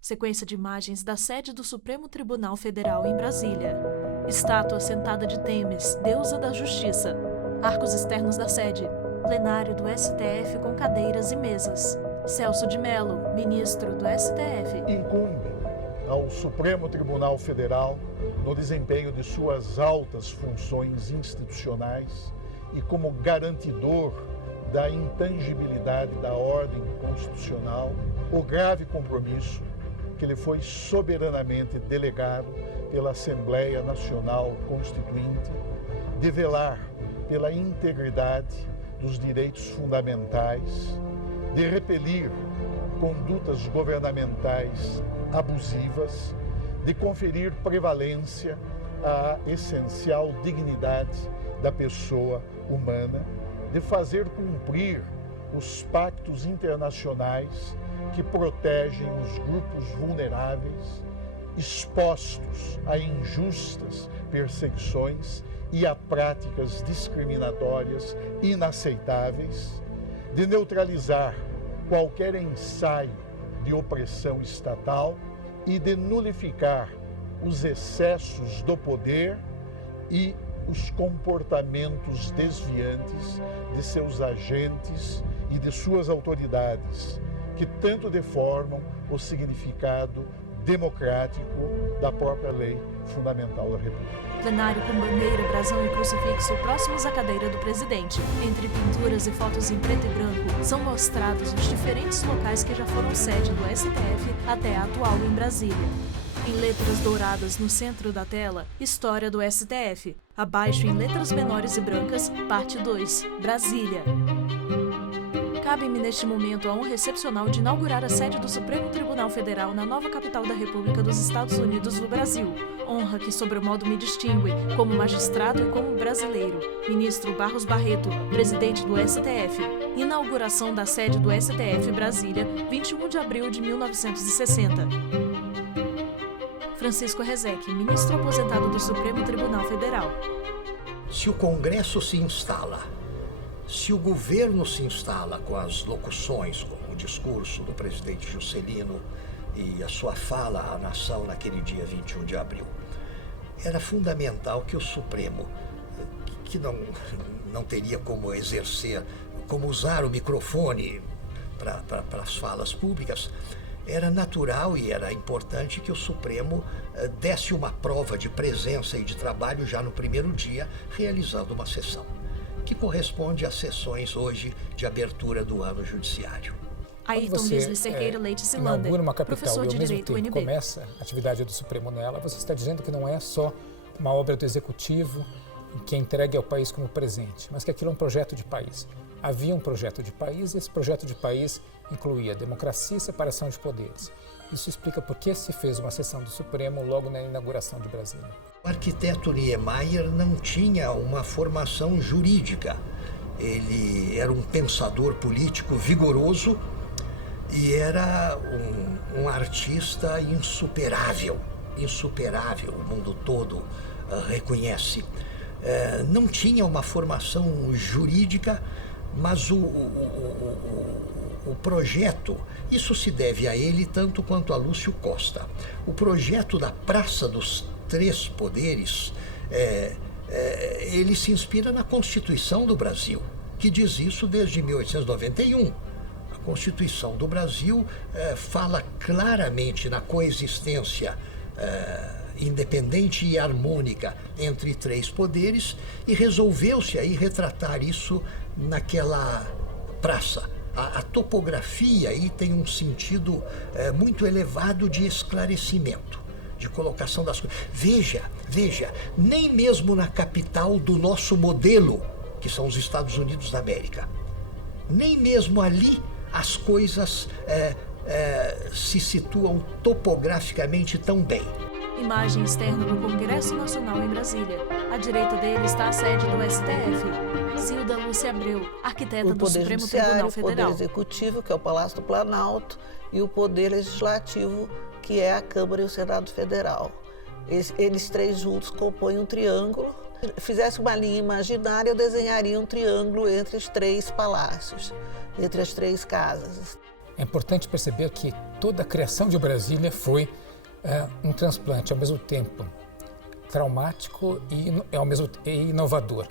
Sequência de imagens da sede do Supremo Tribunal Federal em Brasília. Estátua sentada de Têmis, deusa da justiça. Arcos externos da sede. Plenário do STF com cadeiras e mesas. Celso de Mello, ministro do STF. Incumbe ao Supremo Tribunal Federal, no desempenho de suas altas funções institucionais e como garantidor da intangibilidade da ordem constitucional, o grave compromisso que lhe foi soberanamente delegado pela Assembleia Nacional Constituinte de velar pela integridade dos direitos fundamentais, de repelir condutas governamentais abusivas, de conferir prevalência à essencial dignidade da pessoa humana, de fazer cumprir os pactos internacionais que protegem os grupos vulneráveis, expostos a injustas perseguições e a práticas discriminatórias inaceitáveis, de neutralizar qualquer ensaio de opressão estatal e de nulificar os excessos do poder e os comportamentos desviantes de seus agentes e de suas autoridades, que tanto deformam o significado democrático da própria lei fundamental da República. Plenário com bandeira, brasão e crucifixo próximos à cadeira do presidente. Entre pinturas e fotos em preto e branco, são mostrados os diferentes locais que já foram sede do STF até a atual em Brasília. Em letras douradas no centro da tela, História do STF. Abaixo, em letras menores e brancas, Parte 2, Brasília. Cabe-me neste momento a honra excepcional de inaugurar a sede do Supremo Tribunal Federal na nova capital da República dos Estados Unidos do Brasil. Honra que sobremodo me distingue como magistrado e como brasileiro. Ministro Barros Barreto, presidente do STF. Inauguração da sede do STF Brasília, 21 de abril de 1960. Francisco Rezec, ministro aposentado do Supremo Tribunal Federal. Se o Congresso se instala, se o governo se instala com as locuções, como o discurso do presidente Juscelino e a sua fala à nação naquele dia 21 de abril, era fundamental que o Supremo, que não teria como exercer, como usar o microfone para as falas públicas, era natural e era importante que o Supremo desse uma prova de presença e de trabalho já no primeiro dia, realizando uma sessão, que corresponde às sessões hoje de abertura do ano judiciário. Ayrton Lisle Cerqueira Leite Zilander, inaugura uma capital professor e de ao mesmo Direito tempo UNB. começa a atividade do Supremo nela, você está dizendo que não é só uma obra do Executivo que é entregue ao país como presente, mas que aquilo é um projeto de país. Havia um projeto de país e esse projeto de país incluía democracia e separação de poderes. Isso explica por que se fez uma sessão do Supremo logo na inauguração de Brasília. O arquiteto Niemeyer não tinha uma formação jurídica. Ele era um pensador político vigoroso e era um artista insuperável, o mundo todo reconhece. Não tinha uma formação jurídica, mas o projeto, isso se deve a ele tanto quanto a Lúcio Costa. O projeto da Praça dos Três Poderes, ele se inspira na Constituição do Brasil, que diz isso desde 1891. A Constituição do Brasil fala claramente na coexistência independente e harmônica entre três poderes e resolveu-se aí retratar isso naquela praça. A topografia aí tem um sentido muito elevado de esclarecimento, de colocação das coisas. Veja, nem mesmo na capital do nosso modelo, que são os Estados Unidos da América, nem mesmo ali as coisas se situam topograficamente tão bem. Imagem externa do Congresso Nacional em Brasília. À direita dele está a sede do STF. Zilda Lúcia Abreu, arquiteta do Supremo Tribunal Federal. O Poder Executivo, que é o Palácio do Planalto, e o Poder Legislativo, que é a Câmara e o Senado Federal. Eles três juntos compõem um triângulo. Se fizesse uma linha imaginária, eu desenharia um triângulo entre os três palácios, entre as três casas. É importante perceber que toda a criação de Brasília foi um transplante, ao mesmo tempo traumático e inovador.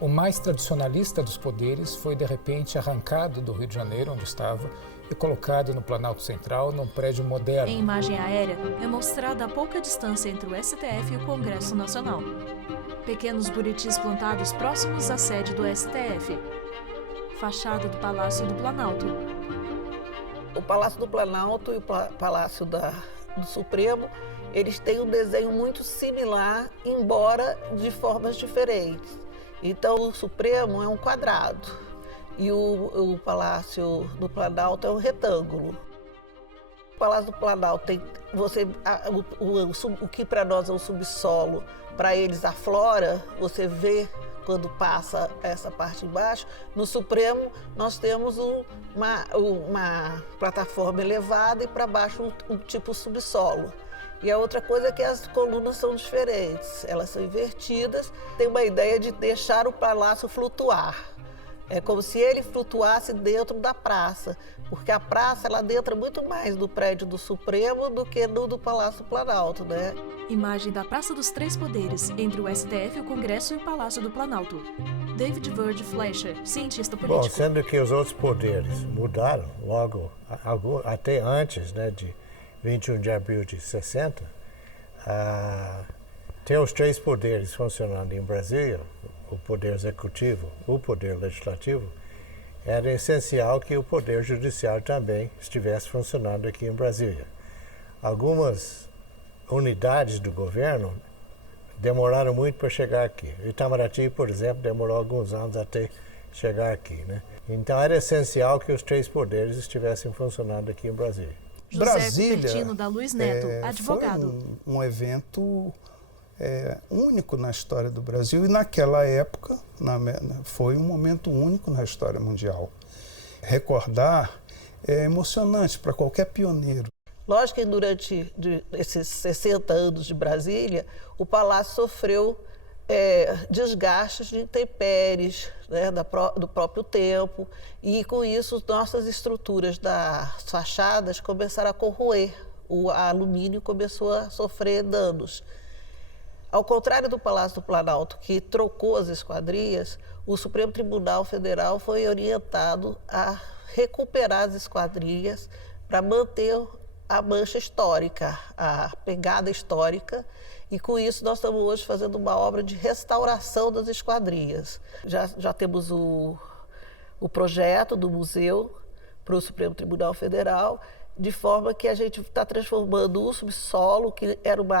O mais tradicionalista dos poderes foi, de repente, arrancado do Rio de Janeiro, onde estava, e colocado no Planalto Central, num prédio moderno. Em imagem aérea, é mostrada a pouca distância entre o STF e o Congresso Nacional. Pequenos buritis plantados próximos à sede do STF. Fachada do Palácio do Planalto. O Palácio do Planalto e o Palácio do Supremo, eles têm um desenho muito similar, embora de formas diferentes. Então, o Supremo é um quadrado e o Palácio do Planalto é um retângulo. O Palácio do Planalto tem o que para nós é um subsolo, para eles aflora, você vê quando passa essa parte embaixo. No Supremo, nós temos uma plataforma elevada e para baixo um tipo subsolo. E a outra coisa é que as colunas são diferentes, elas são invertidas. Tem uma ideia de deixar o palácio flutuar. É como se ele flutuasse dentro da praça, porque a praça ela adentra muito mais do prédio do Supremo do que no do Palácio do Planalto, né? Imagem da Praça dos Três Poderes, entre o STF, o Congresso e o Palácio do Planalto. David Verge Fleischer, cientista político. Bom, sendo que os outros poderes mudaram logo, até antes, né, de 21 de abril de 60, tem os três poderes funcionando em Brasília, o poder executivo, o poder legislativo. Era essencial que o poder judiciário também estivesse funcionando aqui em Brasília. Algumas unidades do governo demoraram muito para chegar aqui. O Itamaraty, por exemplo, demorou alguns anos até chegar aqui, né? Então era essencial que os três poderes estivessem funcionando aqui em Brasília. José Brasília Cupertino da Luz Neto, advogado. Foi um evento único na história do Brasil e naquela época foi um momento único na história mundial. Recordar é emocionante para qualquer pioneiro. Lógico que durante esses 60 anos de Brasília, o Palácio sofreu desgastes de intempéries, né, do próprio tempo, e com isso nossas estruturas das fachadas começaram a corroer, o alumínio começou a sofrer danos. Ao contrário do Palácio do Planalto, que trocou as esquadrias, o Supremo Tribunal Federal foi orientado a recuperar as esquadrias para manter a mancha histórica, a pegada histórica, e com isso nós estamos hoje fazendo uma obra de restauração das esquadrias. Já temos o projeto do museu para o Supremo Tribunal Federal, de forma que a gente está transformando o subsolo, que era uma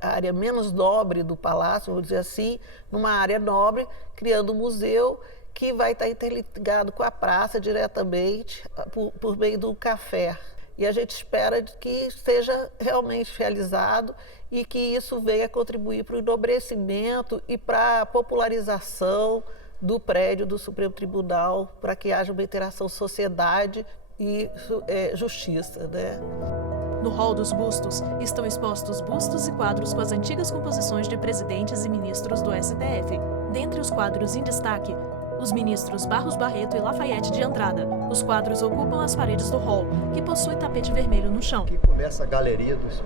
área menos nobre do palácio, vamos dizer assim, numa área nobre, criando um museu que vai estar interligado com a praça diretamente por meio do café. E a gente espera que seja realmente realizado e que isso venha contribuir para o enobrecimento e para a popularização do prédio do Supremo Tribunal, para que haja uma interação sociedade e justiça, né? No hall dos bustos estão expostos bustos e quadros com as antigas composições de presidentes e ministros do STF. Dentre os quadros em destaque, os ministros Barros Barreto e Lafayette de Andrada. Os quadros ocupam as paredes do hall, que possui tapete vermelho no chão. Aqui começa a galeria dos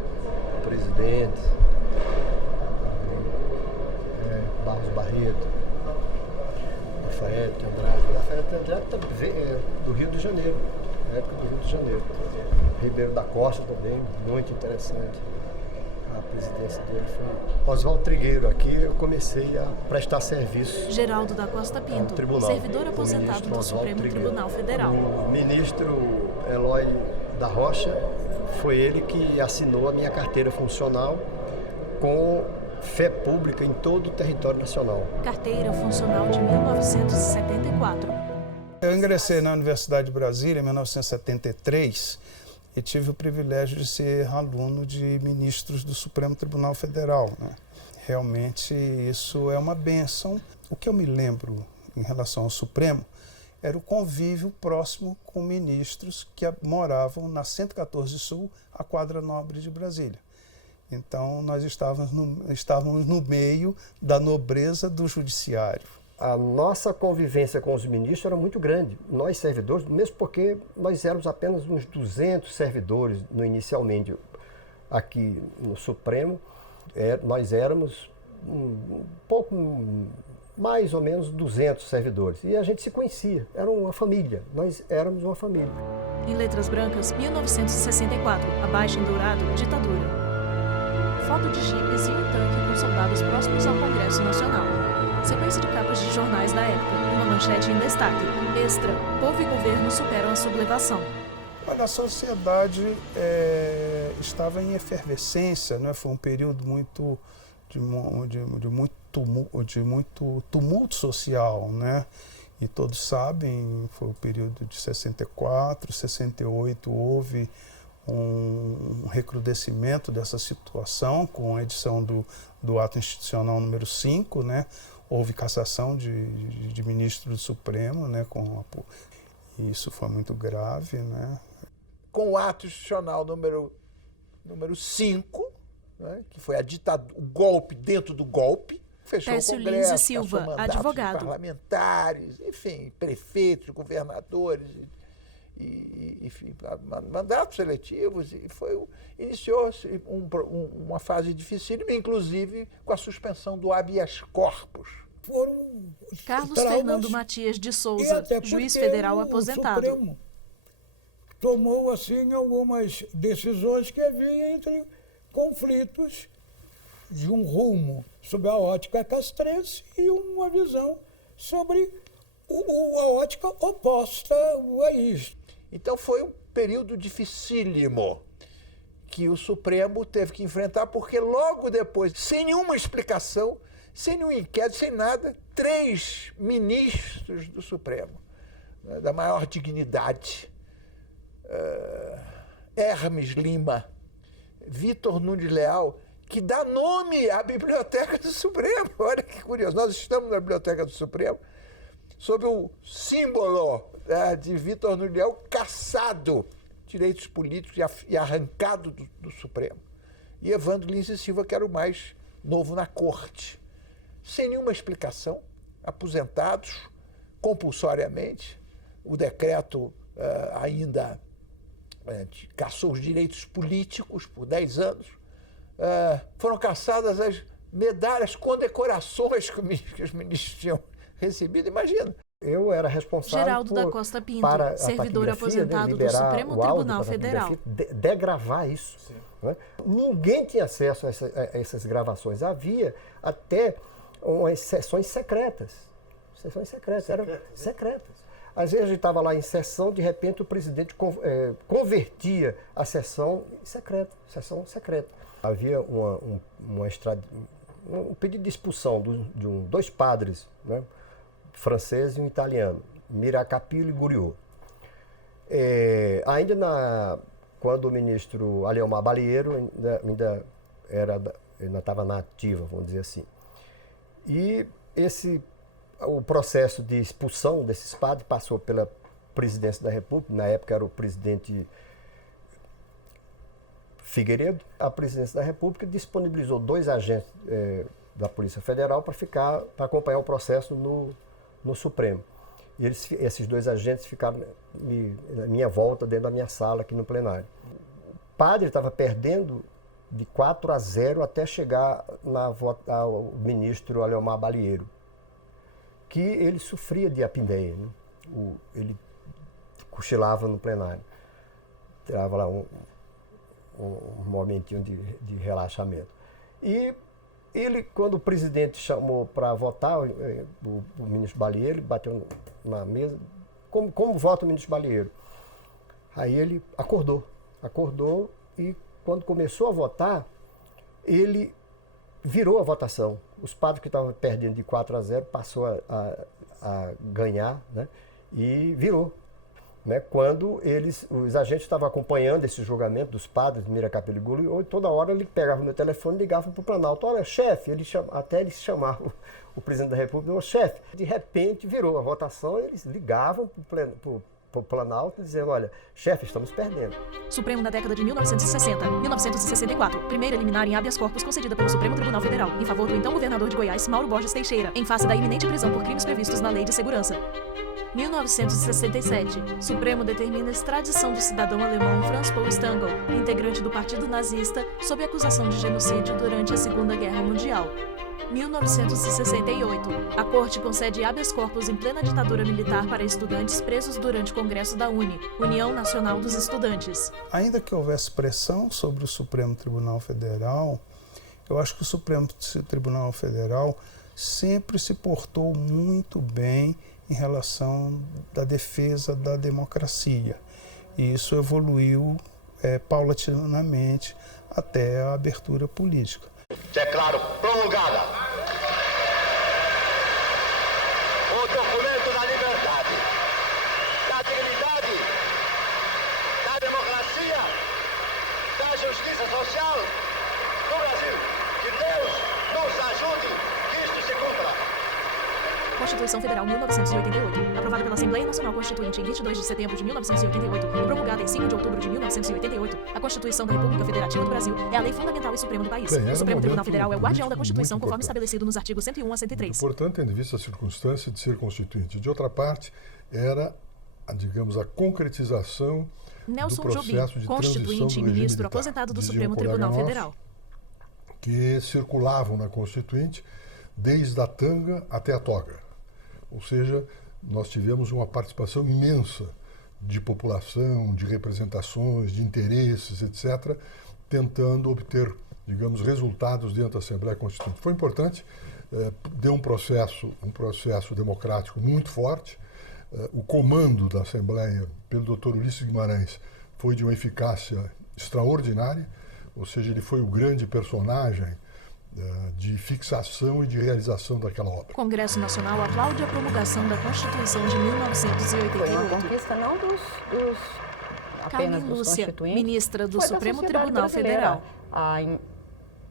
presidentes, Barros Barreto, Lafayette de Andrada. Lafayette de Andrada do Rio de Janeiro, na época do Rio de Janeiro. Ribeiro da Costa também, muito interessante. A presidência dele foi Oswaldo Trigueiro. Aqui eu comecei a prestar serviço. Geraldo da Costa Pinto, servidor aposentado do Supremo Tribunal Federal. O ministro Eloy da Rocha, foi ele que assinou a minha carteira funcional com fé pública em todo o território nacional. Carteira funcional de 1974. Eu ingressei na Universidade de Brasília em 1973 e tive o privilégio de ser aluno de ministros do Supremo Tribunal Federal, né? Realmente isso é uma bênção. O que eu me lembro em relação ao Supremo era o convívio próximo com ministros que moravam na 114 Sul, a quadra nobre de Brasília. Então nós estávamos no meio da nobreza do judiciário. A nossa convivência com os ministros era muito grande. Nós, servidores, mesmo porque nós éramos apenas uns 200 servidores inicialmente aqui no Supremo, nós éramos um pouco, mais ou menos 200 servidores. E a gente se conhecia, era uma família, nós éramos uma família. Em letras brancas, 1964, abaixo em dourado, ditadura. Foto de jipes e um tanque com soldados próximos ao Congresso Nacional. Sequência de capas de jornais da época, uma manchete em destaque. Extra, povo e governo superam a sublevação. Olha, a sociedade estava em efervescência, né? Foi um período de muito tumulto social, né? E todos sabem, foi o período de 64, 68, houve um recrudescimento dessa situação com a edição do ato institucional número 5, né? Houve cassação de ministro do Supremo, né? E isso foi muito grave, né? Com o ato institucional número 5, né? Que foi o golpe dentro do golpe, fechou Técio o Congresso, Lins e Silva, advogado. Parlamentares, enfim, prefeitos, governadores, enfim, mandatos eletivos, e iniciou-se uma fase dificílima, inclusive com a suspensão do habeas corpus. Carlos Fernando Matias de Souza, juiz federal aposentado. O Supremo tomou assim algumas decisões que havia entre conflitos de um rumo sobre a ótica castrense e uma visão sobre a ótica oposta a isso. Então foi um período dificílimo que o Supremo teve que enfrentar, porque logo depois, sem nenhuma explicação, sem nenhum inquérito, sem nada, 3 ministros do Supremo, né, da maior dignidade, Hermes Lima, Vitor Nunes Leal, que dá nome à Biblioteca do Supremo. Olha que curioso, nós estamos na Biblioteca do Supremo sob o símbolo de Vitor Nunes Leal, cassado direitos políticos e arrancado do Supremo. E Evandro Lins e Silva, que era o mais novo na corte. Sem nenhuma explicação, aposentados compulsoriamente, o decreto ainda cassou os direitos políticos por 10 anos, foram cassadas as medalhas, condecorações que os ministros tinham recebido, imagina. Eu era responsável Geraldo da Costa Pinto, servidor aposentado do Supremo Tribunal Federal. Degravar isso. Né? Ninguém tinha acesso a essas gravações. Havia até umas sessões secretas. Sessões secretas, eram secretas. Às vezes a gente estava lá em sessão, de repente o presidente convertia a sessão secreta. Havia um pedido de expulsão de 2 padres, né? Francês e um italiano, Miracapillo e Guriot. Quando o ministro Aleomar Balieiro ainda estava na ativa, vamos dizer assim. E o processo de expulsão desses padres passou pela presidência da República, na época era o presidente Figueiredo. A presidência da República disponibilizou 2 agentes da Polícia Federal para acompanhar o processo no Supremo. E esses 2 agentes ficaram na minha volta, dentro da minha sala aqui no plenário. O padre estava perdendo de 4-0 até chegar ao ministro Aleomar Balieiro, que ele sofria de apneia, né? Ele cochilava no plenário. Tirava lá um momentinho de relaxamento. E ele, quando o presidente chamou para votar, o ministro Balieiro bateu na mesa, como vota o ministro Balieiro? Aí ele acordou e quando começou a votar, ele virou a votação. Os padres que estavam perdendo de 4-0 passou a ganhar, né? E virou. Né? Quando os agentes estavam acompanhando esse julgamento dos padres, Miracapillo e Guriot, toda hora ele pegava no telefone e ligava para o Planalto. Olha, chefe, até eles chamavam o presidente da República, chefe. De repente virou a votação, eles ligavam para o para o Planalto dizendo, olha, chefe, estamos perdendo. Supremo na década de 1960, 1964. Primeira liminar em habeas corpus concedida pelo Supremo Tribunal Federal, em favor do então governador de Goiás, Mauro Borges Teixeira, em face da iminente prisão por crimes previstos na Lei de Segurança. 1967. Supremo determina a extradição do cidadão alemão Franz Paul Stangl, integrante do Partido Nazista, sob acusação de genocídio durante a Segunda Guerra Mundial. 1968. A Corte concede habeas corpus em plena ditadura militar para estudantes presos durante o Congresso da UNE, União Nacional dos Estudantes. Ainda que houvesse pressão sobre o Supremo Tribunal Federal, eu acho que o Supremo Tribunal Federal sempre se portou muito bem em relação da defesa da democracia. E isso evoluiu paulatinamente até a abertura política. Declaro promulgada o documento da liberdade, da dignidade, da democracia, da justiça social do Brasil. Que Deus nos ajude que isto se cumpra. Constituição Federal 1988, aprovada pela Assembleia Nacional Constituinte em 22 de setembro de 1988 e promulgada em 5 de outubro de 1988, a Constituição da República Federativa do Brasil é a lei fundamental e suprema do país. O Supremo Tribunal Federal é o guardião da Constituição, conforme estabelecido nos artigos 101 a 103. Portanto, tendo em vista a circunstância de ser constituinte. De outra parte, era, digamos, a concretização Nelson do processo Jobim, de constituinte e ministro aposentado do Supremo Tribunal Federal, que circulavam na Constituinte desde a tanga até a toga. Ou seja, nós tivemos uma participação imensa de população, de representações, de interesses, etc., tentando obter, digamos, resultados dentro da Assembleia Constituinte. Foi importante, deu um processo democrático muito forte. O comando da Assembleia pelo Dr. Ulisses Guimarães foi de uma eficácia extraordinária, ou seja, ele foi o grande personagem de fixação e de realização daquela obra. O Congresso Nacional aplaude a promulgação da Constituição de 1988. Foi uma conquista não apenas dos constituintes, ministra do Supremo Tribunal Federal. A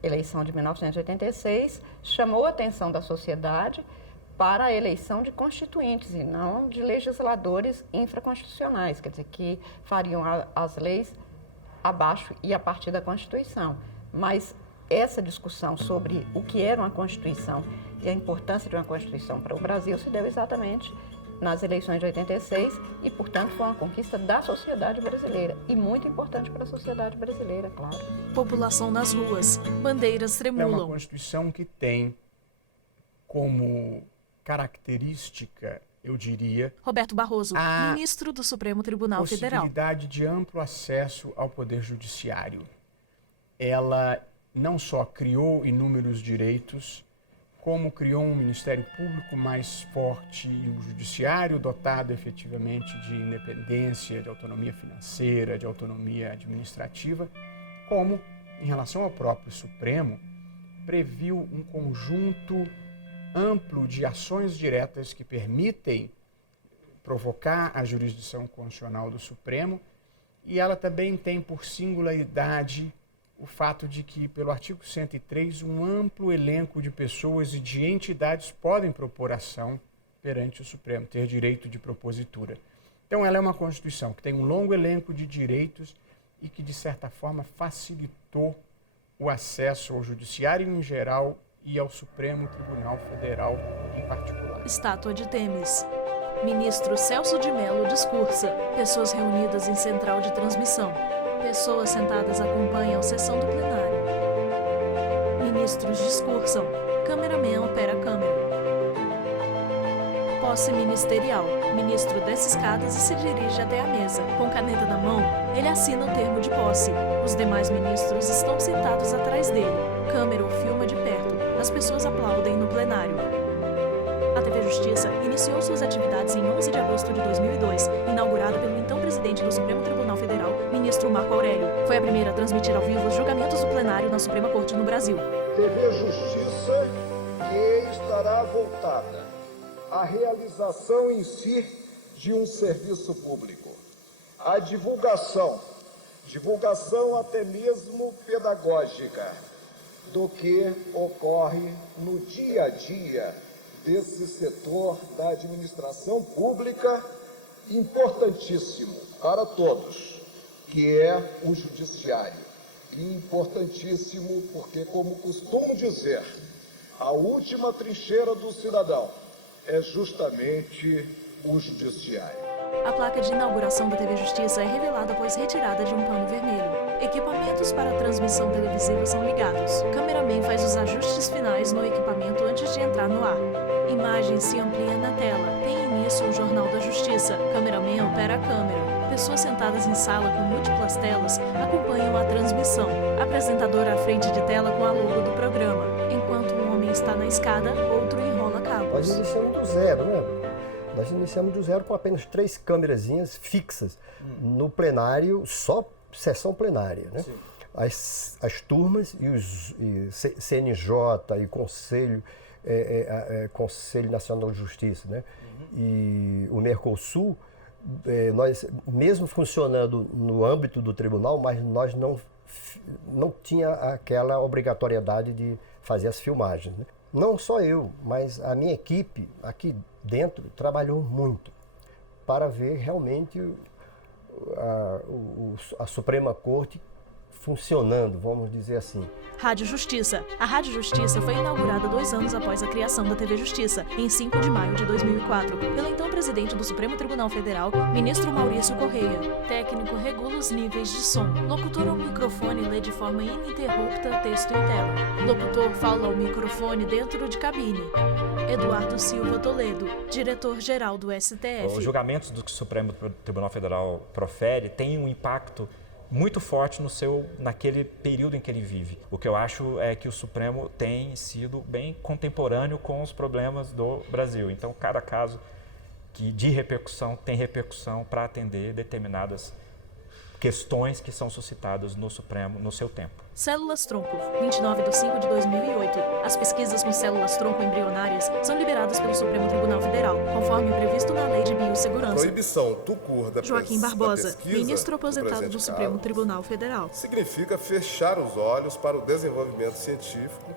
eleição de 1986 chamou a atenção da sociedade para a eleição de constituintes e não de legisladores infraconstitucionais, quer dizer, que fariam as leis abaixo e a partir da Constituição. Mas essa discussão sobre o que era uma Constituição e a importância de uma Constituição para o Brasil se deu exatamente nas eleições de 86 e, portanto, foi uma conquista da sociedade brasileira e muito importante para a sociedade brasileira, claro. População nas ruas, bandeiras tremulam. É uma Constituição que tem como característica, eu diria, Roberto Barroso, ministro do Supremo Tribunal Federal. Possibilidade de amplo acesso ao Poder Judiciário. Ela não só criou inúmeros direitos, como criou um Ministério Público mais forte e um Judiciário dotado efetivamente de independência, de autonomia financeira, de autonomia administrativa, como, em relação ao próprio Supremo, previu um conjunto amplo de ações diretas que permitem provocar a jurisdição constitucional do Supremo, e ela também tem por singularidade o fato de que, pelo artigo 103, um amplo elenco de pessoas e de entidades podem propor ação perante o Supremo, ter direito de propositura. Então, ela é uma Constituição que tem um longo elenco de direitos e que, de certa forma, facilitou o acesso ao Judiciário em geral e ao Supremo Tribunal Federal em particular. Estátua de Temis. Ministro Celso de Mello discursa. Pessoas reunidas em central de transmissão. Pessoas sentadas acompanham sessão do plenário. Ministros discursam. Cameraman opera a câmera. Posse ministerial. Ministro desce escadas e se dirige até a mesa. Com caneta na mão, ele assina o termo de posse. Os demais ministros estão sentados atrás dele. Câmera o filma de perto. As pessoas aplaudem no plenário. A TV Justiça iniciou suas atividades em 11 de agosto de 2002, inaugurada pelo então presidente do Supremo Tribunal Federal, ministro Marco Aurélio. Foi a primeira a transmitir ao vivo os julgamentos do plenário na Suprema Corte no Brasil. TV Justiça, que estará voltada à realização em si de um serviço público. A divulgação até mesmo pedagógica, do que ocorre no dia a dia desse setor da administração pública importantíssimo para todos, que é o judiciário. E importantíssimo porque, como costumo dizer, a última trincheira do cidadão é justamente o judiciário. A placa de inauguração da TV Justiça é revelada após retirada de um pano vermelho. Equipamentos para transmissão televisiva são ligados. O cameraman faz os ajustes finais no equipamento antes de entrar no ar. Imagem se amplia na tela. Tem início o Jornal da Justiça. Cameraman opera a câmera. Pessoas sentadas em sala com múltiplas telas acompanham a transmissão. Apresentador à frente de tela com a logo do programa. Enquanto um homem está na escada, outro enrola cabos. Nós iniciamos do zero, né? Nós iniciamos do zero com apenas 3 câmerazinhas fixas no plenário, só sessão plenária, né? As turmas e os CNJ e Conselho, Conselho Nacional de Justiça, né? E o Mercosul, nós, mesmo funcionando no âmbito do tribunal, mas nós não tinha aquela obrigatoriedade de fazer as filmagens, né? Não só eu, mas a minha equipe aqui dentro trabalhou muito para ver realmente a Suprema Corte funcionando, vamos dizer assim. Rádio Justiça. A Rádio Justiça foi inaugurada 2 anos após a criação da TV Justiça, em 5 de maio de 2004, pelo então presidente do Supremo Tribunal Federal, ministro Maurício Correia. Técnico regula os níveis de som. Locutor ao microfone lê de forma ininterrupta texto em tela. Locutor fala ao microfone dentro de cabine. Eduardo Silva Toledo, diretor-geral do STF. Os julgamentos do Supremo Tribunal Federal profere têm um impacto muito forte naquele período em que ele vive. O que eu acho é que o Supremo tem sido bem contemporâneo com os problemas do Brasil. Então, cada caso de repercussão tem repercussão para atender determinadas questões que são suscitadas no Supremo no seu tempo. Células-tronco, 29 de 5 de 2008. As pesquisas com células-tronco embrionárias são liberadas pelo Supremo Tribunal Federal, conforme previsto na Lei de Biossegurança. Proibição tucur da Joaquim Barbosa, pesquisa, ministro aposentado do Supremo cargo, Tribunal Federal. significa fechar os olhos para o desenvolvimento científico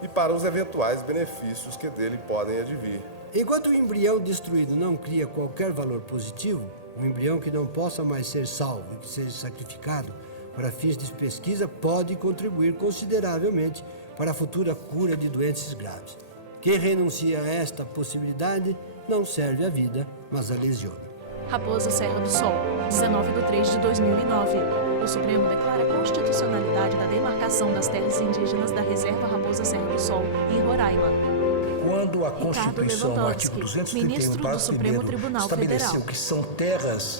e para os eventuais benefícios que dele podem advir. Enquanto o embrião destruído não cria qualquer valor positivo, um embrião que não possa mais ser salvo e que seja sacrificado para fins de pesquisa pode contribuir consideravelmente para a futura cura de doenças graves. Quem renuncia a esta possibilidade não serve à vida, mas a lesiona. Raposa Serra do Sol, 19 de 3 de 2009. O Supremo declara a constitucionalidade da demarcação das terras indígenas da Reserva Raposa Serra do Sol, em Roraima. Quando a Constituição, no artigo 231, parágrafo 1º, estabeleceu que são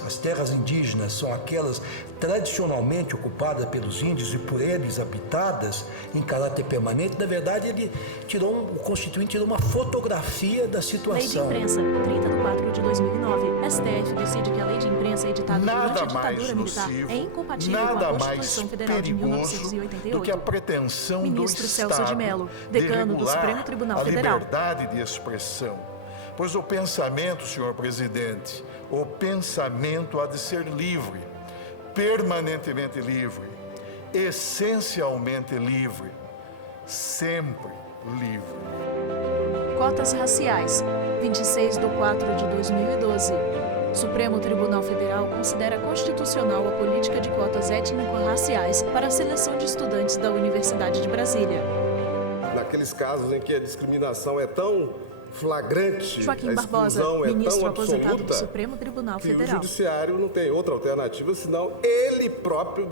as terras indígenas são aquelas tradicionalmente ocupadas pelos índios e por eles habitadas em caráter permanente, na verdade o Constituinte tirou uma fotografia da situação. Lei de Imprensa, 30 de 4 de 2009. STF decide que a Lei de Imprensa editada durante a ditadura militar é incompatível com a Constituição Federal de 1988. Do que a pretensão Ministro do Celso Estado de Mello, decano do Supremo Tribunal Federal. De expressão, pois o pensamento, senhor presidente, o pensamento há de ser livre, permanentemente livre, essencialmente livre, sempre livre. Cotas raciais, 26 de 4 de 2012. Supremo Tribunal Federal considera constitucional a política de cotas étnico-raciais para a seleção de estudantes da Universidade de Brasília. Naqueles casos em que a discriminação é tão flagrante, Joaquim a Barbosa, exclusão é ministro tão aposentado do absoluta, Supremo Tribunal que Federal. o judiciário não tem outra alternativa senão ele próprio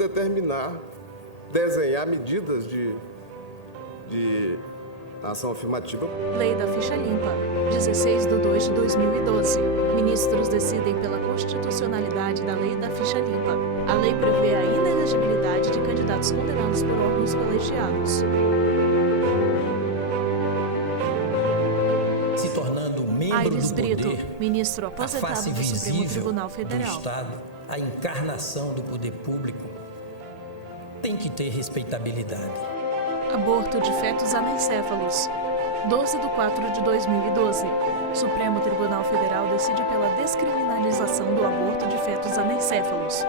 desenhar medidas de ação afirmativa. Lei da Ficha Limpa, 16 de 2 de 2012. Ministros decidem pela constitucionalidade da Lei da Ficha Limpa. A lei prevê a inelegibilidade de candidatos condenados por órgãos colegiados. Se tornando membro Aires do Brito, poder, ministro a face aposentado do Supremo visível Tribunal do Federal. Estado, a encarnação do poder público, tem que ter respeitabilidade. Aborto de fetos anencéfalos, 12 de 4 de 2012. Supremo Tribunal Federal decide pela descriminalização do aborto de fetos anencéfalos.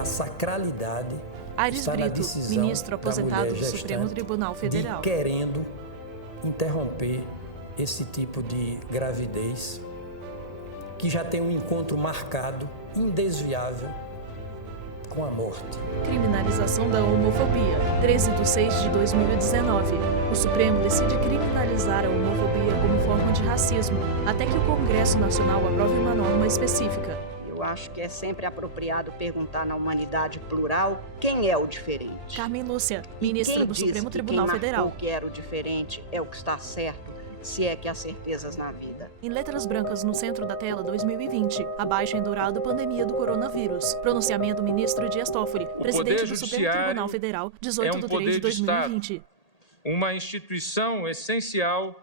A sacralidade Aires está na Brito, decisão ministro da aposentado mulher do Supremo gestante Tribunal Federal. de querendo interromper esse tipo de gravidez que já tem um encontro marcado, indesviável, com a morte. Criminalização da homofobia. 13/6/2019. O Supremo decide criminalizar a homofobia como forma de racismo, até que o Congresso Nacional aprove uma norma específica. Eu acho que é sempre apropriado perguntar na humanidade plural quem é o diferente. Carmen Lúcia, ministra do Supremo Tribunal Federal. Quem que era o diferente é o que está certo, se é que há certezas na vida. Em letras brancas no centro da tela 2020, abaixo em dourado pandemia do coronavírus. Pronunciamento do ministro Dias Toffoli, presidente do Supremo Tribunal Federal, 18/3/2020. Uma instituição essencial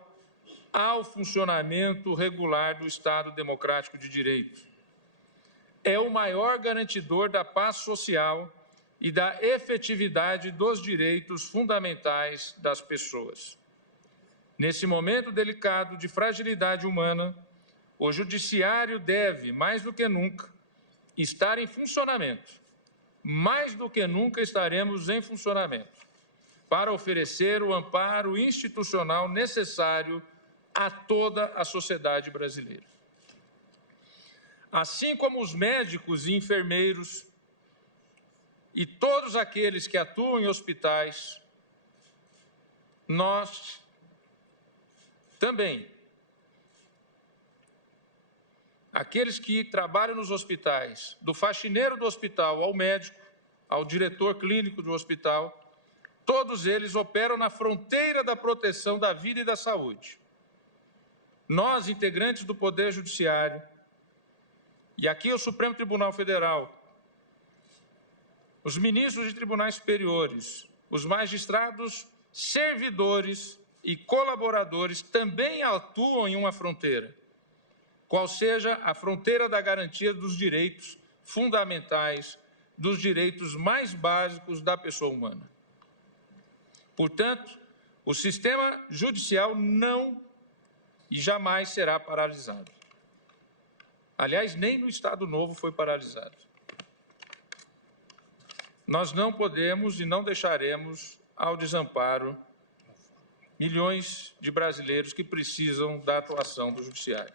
ao funcionamento regular do Estado Democrático de Direito. É o maior garantidor da paz social e da efetividade dos direitos fundamentais das pessoas. Nesse momento delicado de fragilidade humana, o Judiciário deve, mais do que nunca, estar em funcionamento. Mais do que nunca estaremos em funcionamento para oferecer o amparo institucional necessário a toda a sociedade brasileira. Assim como os médicos e enfermeiros e todos aqueles que atuam em hospitais, nós também, aqueles que trabalham nos hospitais, do faxineiro do hospital ao médico, ao diretor clínico do hospital, todos eles operam na fronteira da proteção da vida e da saúde. Nós, integrantes do Poder Judiciário, e aqui o Supremo Tribunal Federal, os ministros de tribunais superiores, os magistrados servidores e colaboradores também atuam em uma fronteira, qual seja a fronteira da garantia dos direitos fundamentais, dos direitos mais básicos da pessoa humana. Portanto, o sistema judicial não e jamais será paralisado. Aliás, nem no Estado Novo foi paralisado. Nós não podemos e não deixaremos ao desamparo milhões de brasileiros que precisam da atuação do Judiciário.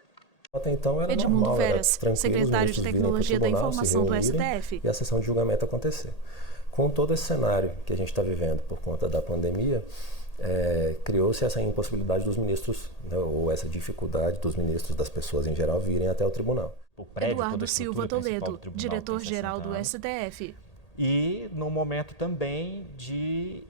Até então era Edmundo normal, Veras, era secretário de Tecnologia da Informação do STF. E a sessão de julgamento acontecer. Com todo esse cenário que a gente está vivendo por conta da pandemia, criou-se essa impossibilidade dos ministros, né, ou essa dificuldade dos ministros, das pessoas em geral, virem até o tribunal. Eduardo Silva Toledo, diretor-geral do STF. E no momento também de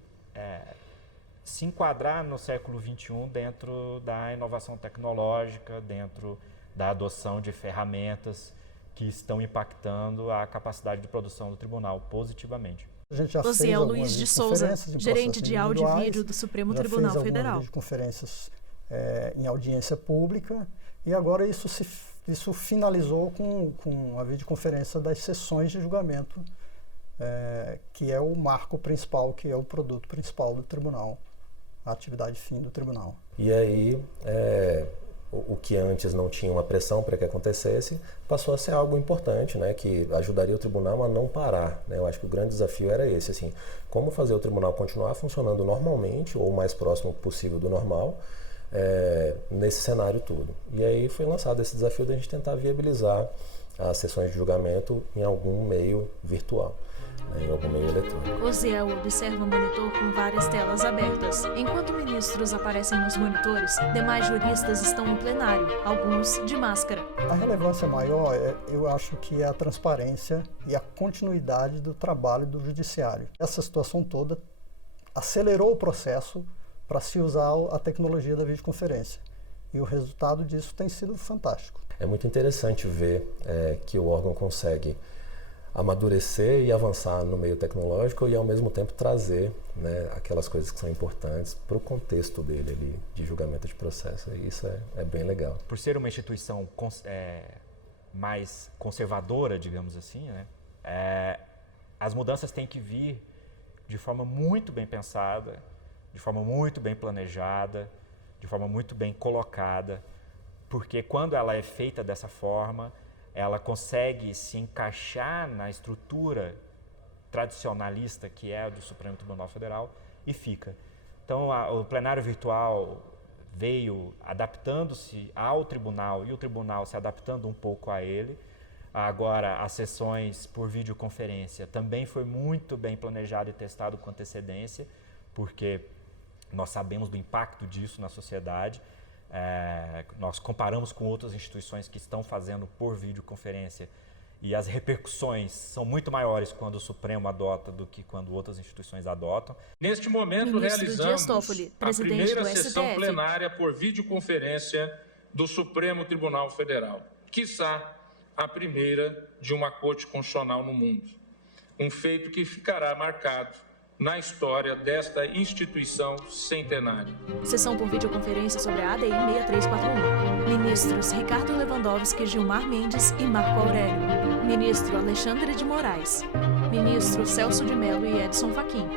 se enquadrar no século XXI dentro da inovação tecnológica, dentro da adoção de ferramentas que estão impactando a capacidade de produção do tribunal positivamente. Osiel Luiz de Souza, gerente de áudio e vídeo do Supremo Tribunal Federal. Conferências em audiência pública e agora isso finalizou com a videoconferência das sessões de julgamento, que é o marco principal, que é o produto principal do tribunal, a atividade fim do tribunal. E aí, o que antes não tinha uma pressão para que acontecesse, passou a ser algo importante, né, que ajudaria o tribunal a não parar, né? Eu acho que o grande desafio era esse, assim, como fazer o tribunal continuar funcionando normalmente, ou o mais próximo possível do normal, nesse cenário todo. E aí foi lançado esse desafio de a gente tentar viabilizar as sessões de julgamento em algum meio virtual, né, em algum meio eletrônico. Osiel observa o monitor com várias telas abertas. Enquanto ministros aparecem nos monitores, demais juristas estão no plenário, alguns de máscara. A relevância maior, eu acho que é a transparência e a continuidade do trabalho do judiciário. Essa situação toda acelerou o processo para se usar a tecnologia da videoconferência. E o resultado disso tem sido fantástico. É muito interessante ver que o órgão consegue amadurecer e avançar no meio tecnológico e, ao mesmo tempo, trazer, né, aquelas coisas que são importantes para o contexto dele ali, de julgamento de processo. E isso é bem legal. Por ser uma instituição mais conservadora, digamos assim, né, as mudanças têm que vir de forma muito bem pensada, de forma muito bem planejada, de forma muito bem colocada, porque quando ela é feita dessa forma, ela consegue se encaixar na estrutura tradicionalista que é a do Supremo Tribunal Federal e fica. Então, o plenário virtual veio adaptando-se ao tribunal e o tribunal se adaptando um pouco a ele. Agora, as sessões por videoconferência também foi muito bem planejado e testado com antecedência, porque nós sabemos do impacto disso na sociedade. Nós comparamos com outras instituições que estão fazendo por videoconferência e as repercussões são muito maiores quando o Supremo adota do que quando outras instituições adotam. Neste momento, realizamos a primeira sessão plenária por videoconferência do Supremo Tribunal Federal, quiçá a primeira de uma corte constitucional no mundo. Um feito que ficará marcado na história desta instituição centenária. Sessão por videoconferência sobre a ADI 6341. Ministros Ricardo Lewandowski, Gilmar Mendes e Marco Aurélio. Ministro Alexandre de Moraes. Ministro Celso de Mello e Edson Fachin.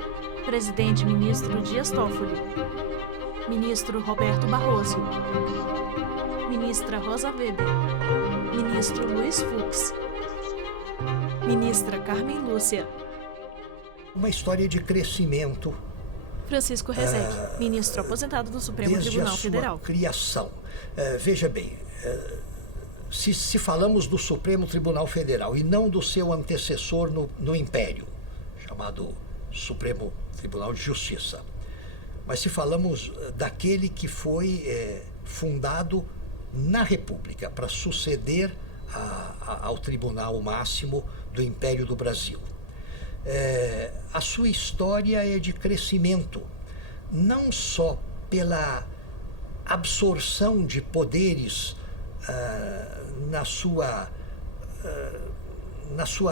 Presidente Ministro Dias Toffoli. Ministro Roberto Barroso. Ministra Rosa Weber. Ministro Luiz Fux. Ministra Carmen Lúcia. Uma história de crescimento. Francisco Rezende, ministro aposentado do Supremo Tribunal Federal. Desde a sua criação. Veja bem, se falamos do Supremo Tribunal Federal e não do seu antecessor no Império, chamado Supremo Tribunal de Justiça, mas se falamos daquele que foi fundado na República para suceder ao Tribunal Máximo do Império do Brasil. A sua história é de crescimento, não só pela absorção de poderes na sua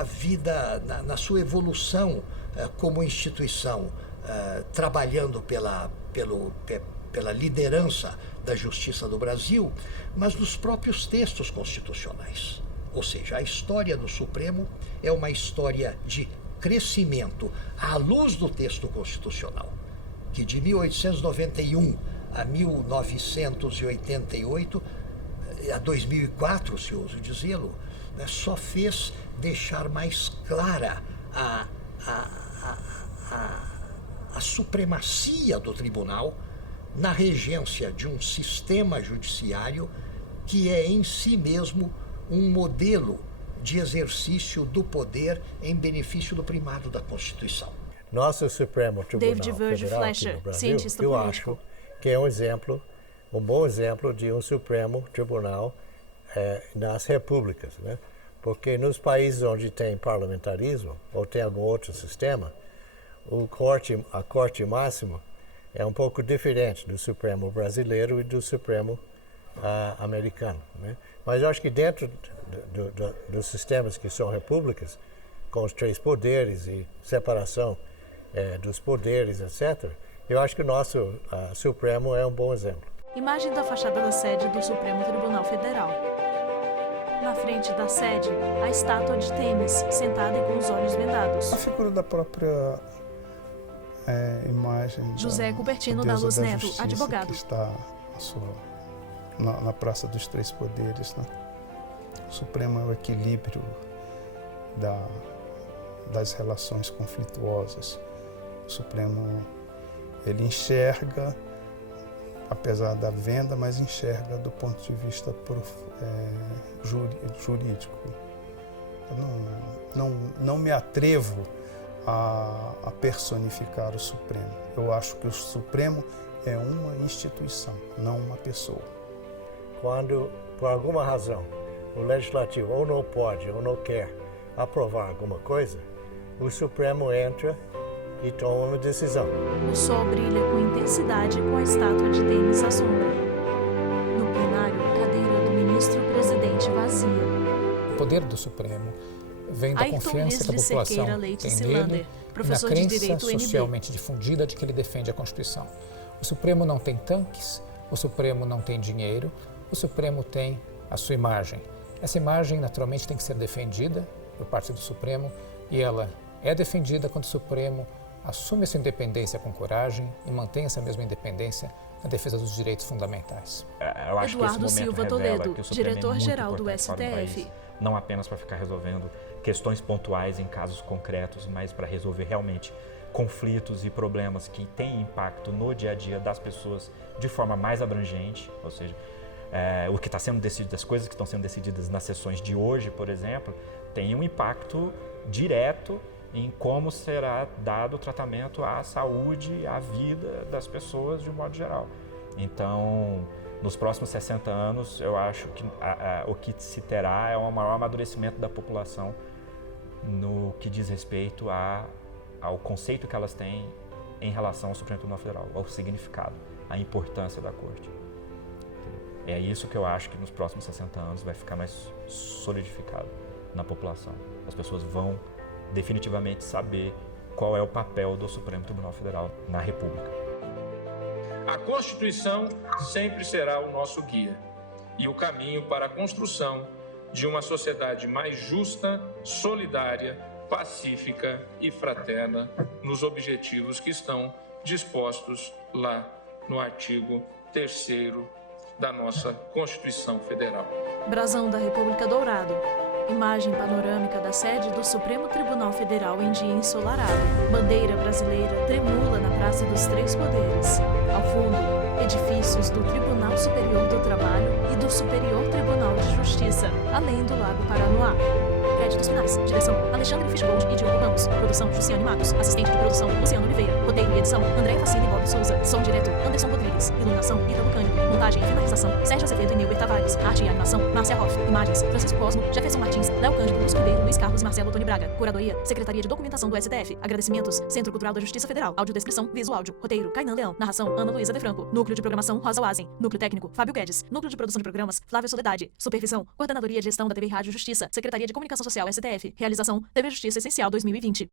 vida, na sua evolução como instituição, trabalhando pela liderança da Justiça do Brasil, mas dos próprios textos constitucionais. Ou seja, a história do Supremo é uma história de crescimento à luz do texto constitucional, que de 1891 a 1988, a 2004, se ouso dizê-lo, só fez deixar mais clara a supremacia do tribunal na regência de um sistema judiciário que é em si mesmo um modelo de exercício do poder em benefício do primado da Constituição. Nosso Supremo Tribunal Federal aqui no Brasil, eu acho que é um bom exemplo de um Supremo Tribunal nas repúblicas, né? Porque nos países onde tem parlamentarismo ou tem algum outro sistema, a Corte Máxima é um pouco diferente do Supremo brasileiro e do Supremo americano, né? Mas eu acho que dentro dos sistemas que são repúblicas, com os 3 poderes e separação dos poderes, etc., eu acho que o nosso Supremo é um bom exemplo. Imagem da fachada da sede do Supremo Tribunal Federal. Na frente da sede, a estátua de Tênis, sentada e com os olhos vendados. A figura da própria imagem José Cupertino da Luz Neto, advogado. Que está na Praça dos 3 Poderes, né? O Supremo é o equilíbrio das relações conflituosas. O Supremo, ele enxerga, apesar da venda, mas enxerga do ponto de vista jurídico. Eu não me atrevo a personificar o Supremo. Eu acho que o Supremo é uma instituição, não uma pessoa. Quando, por alguma razão, o Legislativo ou não pode ou não quer aprovar alguma coisa, o Supremo entra e toma uma decisão. O sol brilha com intensidade com a estátua de Tênis à sombra. No plenário, a cadeira do ministro-presidente vazia. O poder do Supremo vem da confiança da população tem nele e na crença socialmente difundida de que ele defende a Constituição. O Supremo não tem tanques, o Supremo não tem dinheiro, o Supremo tem a sua imagem. Essa imagem, naturalmente, tem que ser defendida por parte do Supremo e ela é defendida quando o Supremo assume essa independência com coragem e mantém essa mesma independência na defesa dos direitos fundamentais. Eu acho Eduardo que esse Silva Toledo, diretor-geral do STF. Não apenas para ficar resolvendo questões pontuais em casos concretos, mas para resolver realmente conflitos e problemas que têm impacto no dia a dia das pessoas de forma mais abrangente, ou seja, o que está sendo decidido, as coisas que estão sendo decididas nas sessões de hoje, por exemplo, tem um impacto direto em como será dado o tratamento à saúde, à vida das pessoas de um modo geral. Então, nos próximos 60 anos, eu acho que o que se terá é um maior amadurecimento da população no que diz respeito ao conceito que elas têm em relação ao Supremo Tribunal Federal, ao significado, à importância da Corte. É isso que eu acho que nos próximos 60 anos vai ficar mais solidificado na população. As pessoas vão definitivamente saber qual é o papel do Supremo Tribunal Federal na República. A Constituição sempre será o nosso guia e o caminho para a construção de uma sociedade mais justa, solidária, pacífica e fraterna nos objetivos que estão dispostos lá no artigo 3º da nossa Constituição Federal. Brasão da República Dourado. Imagem panorâmica da sede do Supremo Tribunal Federal em dia ensolarado. Bandeira brasileira tremula na Praça dos Três Poderes. Ao fundo, edifícios do Tribunal Superior do Trabalho e do Superior Tribunal de Justiça, além do Lago Paranoá. Créditos finais. Direção: Alexandre Fishgold e Diogo Ramos. Produção: Jussiane Matos. Assistente de produção: Luciano Oliveira. Roteiro e edição: André Facine e Bob Souza. Som direto: Anderson Rodrigues. Iluminação: Ítalo Cândido. Montagem e finalização: Sérgio Azevedo e Neuber Tavares. Arte e animação: Márcia Hoff. Imagens: Francisco Cosmo, Jefferson Martins, Léo Cândido, Lúcio Ribeiro, Luiz Carlos e Marcelo Tony Braga. Curadoria: Secretaria de Documentação do STF. Agradecimentos: Centro Cultural da Justiça Federal. Audiodescrição: Viso Áudio. Roteiro: Kainan Leão. Narração: Ana Luísa De Franco. Núcleo de Programação: Rosa Wazen. Núcleo Técnico: Fábio Guedes. Núcleo de Produção de Programas: Flávia Soledade. Supervisão: Coordenadoria de Gestão da TV e Rádio Justiça. Secretaria de Comunicação Social STF. Realização: TV Justiça Essencial 2020.